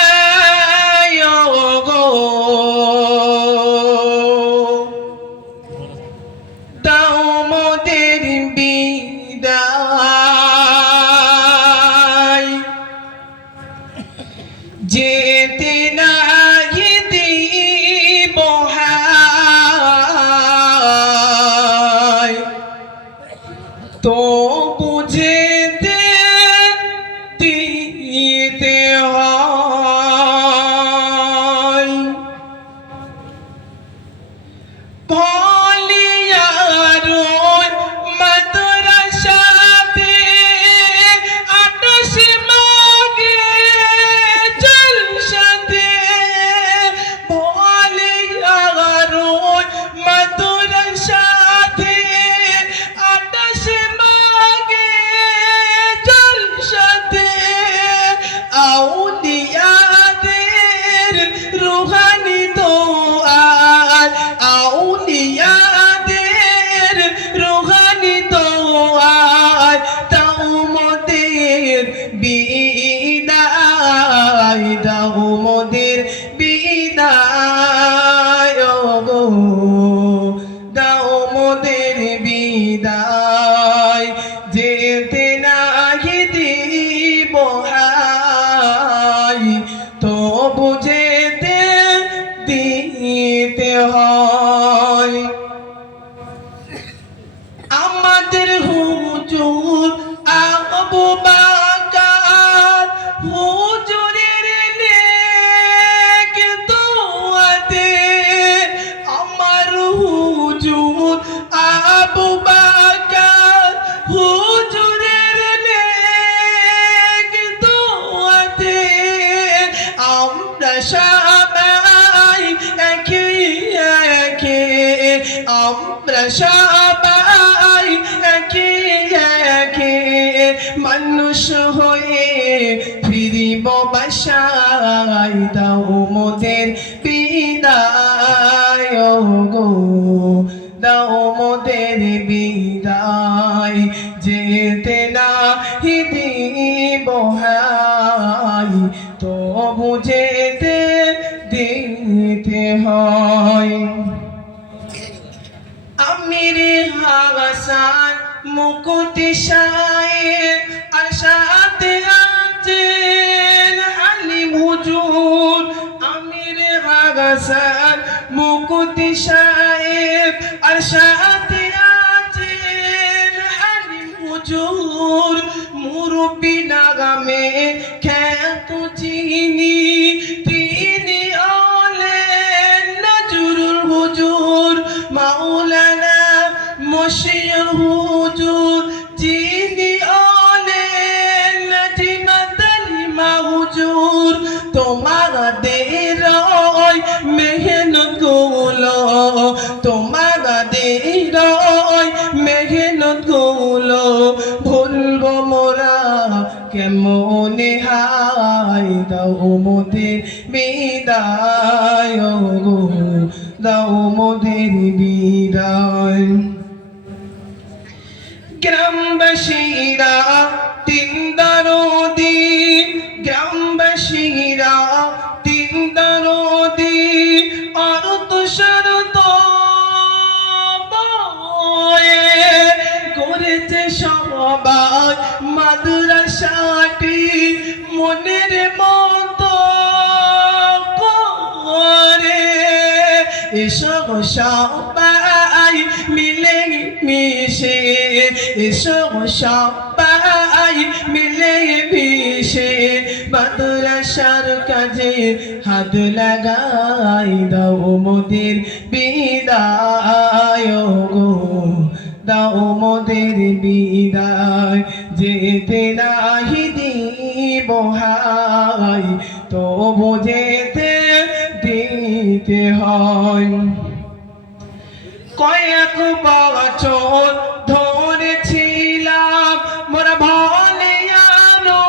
বিদায় গো দাও মোদের বিদায় যেতে নাই দিব হায় তো বুঝে দিতে হয় ভলিয়ার মাদ্রাসাতে আটশ মাগে জলসাতে ভলিয়ার মাদ্রাসাতে আটশ মাগে জলসাতে আউলিয়াদের রুহানি দোয়া আউলিয়াদের রুহানি দোয়া দাও মোদের বিদায় দাও মোদের বিদায় গো দাও মোদের বিদায় যেতে নাই দিব হায় তবু যেতে দিতে হয় আমাদের হুজুর আবু বকর হুজুরের নেক দোয়াতে আমার হুজুর আবু বকর হুজুরের নেক দোয়াতে আমরা সবাই একে একে আমরা সবাই একে একে মানুষ হয়ে ফিরিব বাসায় দাও মোদের বিদায় গো দাও মোদের বিদায় যেতে নাই দিব হায় তবু যেতে দিতে হয় আমির হাসান মুকুতি শায়ের আর সাথে আছেন আলিম হুজুর আমির হাসান মুকুতি শায়ের আর সাথে আছেন আলিম হুজুর মুরব্বি নাগামে খ্যাত চিনি তিনি হলেন নজরুল হুজুর মাওলানা মশিউর হুজুর যিনি হলেন নাজিমাত আলিমা হুজুর তোমাদের ওই মেহনত গুলো তোমাদের ওই মেহনত গুলো ভুলবো মোরা কেমনে হায় দাও মোদের বিদায় গো দাও মোদের বিদায় গ্রামবাসীরা তিন দরদি গ্রামবাসীরা তিন দরদি অরত শরত করেছে সবাই মাদ্রাসাটি মনের মতো করে এসো সবাই মিলে মিশে এসো সবাই মিলে মিশে মাদ্রাসার কাজে হাত লাগাই দাও মোদের বিদায় গো দাও মোদের বিদায় যেতে নাই দিব হায় তবু যেতে দিতে হয় কয়েক বছর ধরেছিলাম মোরা ভলিয়ানো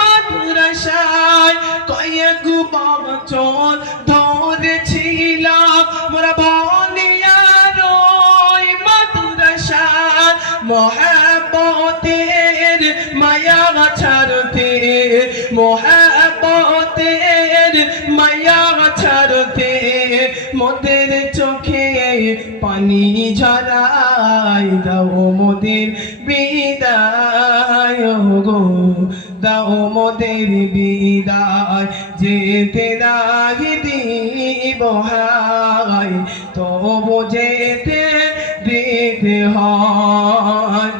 মাদ্রাসায় কয়েক বছর ধরেছিলাম মোরা ভলিয়ানো মাদ্রাসায় মহাব্বতের মায়া ছাড়তে মোহাব্বতের মায়া ছাড়তে মোদের চোখে পানি ঝরাই দাও মোদের বিদায় গো দাও মোদের বিদায় যেতে রাহি দিব হায় তবু যেতে দিতে হয়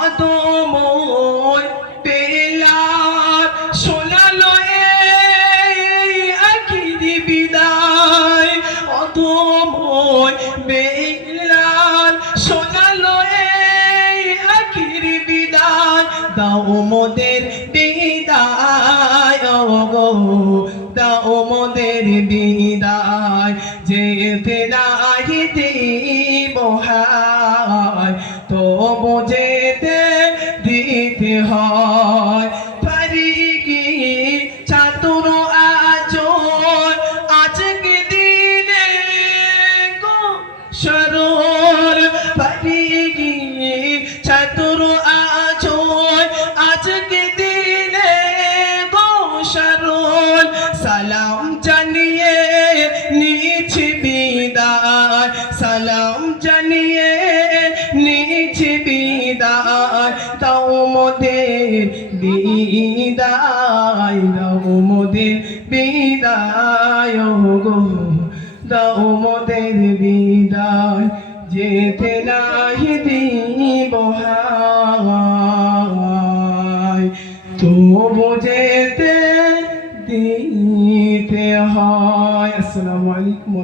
অদময় বেলার শোনালো এই আখিরি বিদায় অদময় বেলার শোনালো এই আখিরি বিদায় দাও মোদের বিদায় গো দাও মোদের বিদায় যেতে নাহি দিব হায় তবু যেতে দিতে হয় পারি কি চাতুর আজর আজকে দিনে গো সরল পারি কি চাতুর আজর আজকে দিনে গো সরল সালাম জানিয়ে নিচ্ছি বিদায় সালাম জানিয়ে নিচ্ছি বিদায় দাও মোদের বিদায় দাও মোদের বিদায় গো দাও মোদের বিদায় যেতে নাহি দিব হায় তবু যেতে দিতে হয়। আসসালামু আলাইকুম।